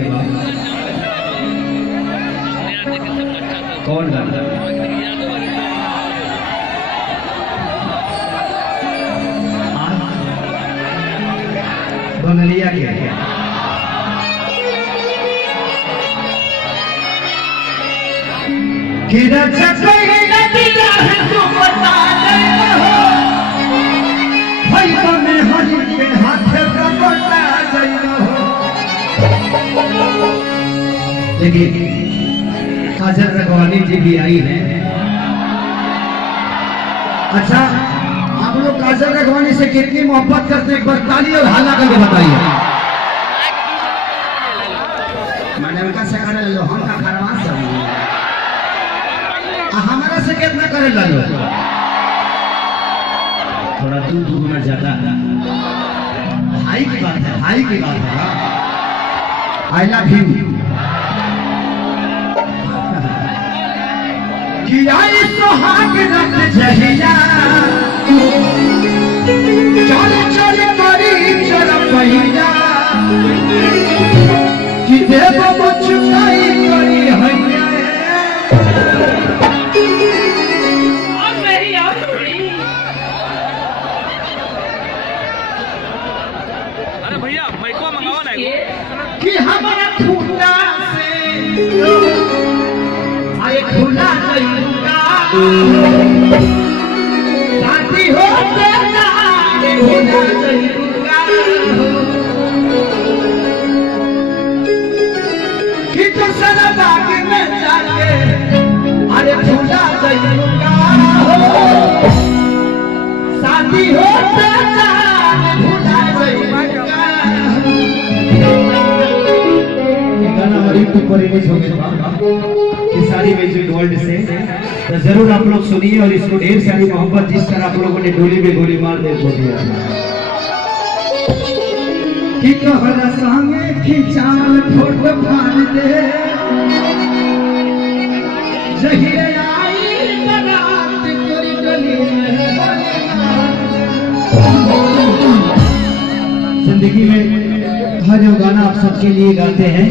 के बाद कौन गाना बंगलिया के लेकिन काजल रघवानी जी भी आई है। अच्छा, आप लोग काजल रघवानी से कितनी मोहब्बत करते हैं, एक बार ताली और हाला करके बताइए। मैंने उनका से करे लो, हम का खरवास सब हमारा से कितना करे लो, थोड़ा दूर दूर ज्यादा हाई की बात है, हाई की बात है। आई लव यू कि आई सुहाग रत जहिया चल चल करी चल पहिया कि देव मुचुकाई करी हैया और मेरी आंखों अरे भैया माइको मंगाओ ना कि हमारा खूंटा से आए खुला साथी हो कि तो सारा बाग में जाके अरे झूला जाऊंगा साथी हो भूला जाऊंगा। गाना हमारी ऊपर रिलीज हो गया सारी म्यूजिक वर्ल्ड से, तो जरूर आप लोग सुनिए और इसको ढेर सारी मोहब्बत जिस तरह आप लोगों ने डोली में गोली मार दे को दिया कि तोहरा संगे खिंचाल फोटो फाड़ दे जहिरे आई बारात तोरी डोली में। जिंदगी में हर जो गाना आप सबके लिए गाते हैं,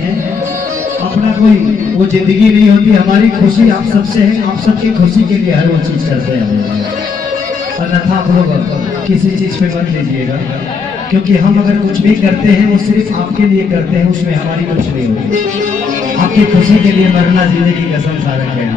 अपना कोई वो जिंदगी नहीं होती। हमारी खुशी आप सबसे है, आप सबकी खुशी के लिए हर वो चीज करते हैं। अन्यथा आप लोग किसी चीज पे मत लीजिएगा, क्योंकि हम अगर कुछ भी करते हैं वो सिर्फ आपके लिए करते हैं, उसमें हमारी कुछ नहीं होती। आपकी खुशी के लिए मरना जिंदगी का संसार है।